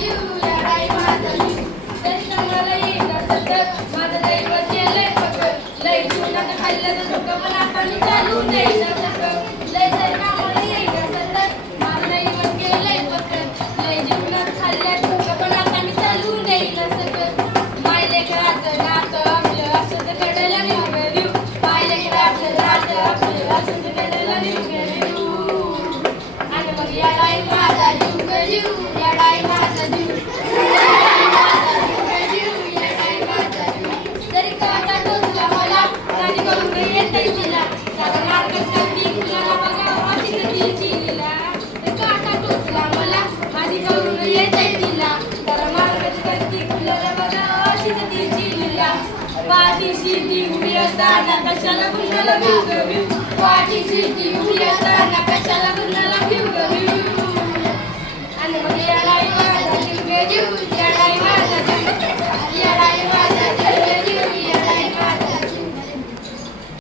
जीव याडाई माझा जीव तरी चांगला येईल सतत माझं दैवत केलंय फक्त लय जीवनात खाल्लं तर डोकं पण आता मी चालू नाही शकत लय जर कामाला येईल सतत माझं दैवत केलंय फक्त लय जीवनात खाल्लं डोकं पण आता मी चालू नाही सकत माय लेकराचं नातं आपलं असं तर कडेला निघू माय लेकराचं नातं आपलं असं तर कडेला निघू आणि मग याडाई माझा जीव याडाई माझा जीव तरी काटा टोचला मला गाडी करून येते तिला साधा मार्ग करती कुणाला बघा अशी तिची लीला तरी काटा टोचला मला गाडी करून येते तिला साधा मार्ग करती कुणाला बघा अशी तिची लीला पाठीशी ती उभी असताना कशाला कुणाला पाठीशी ती उभी असताना कशाला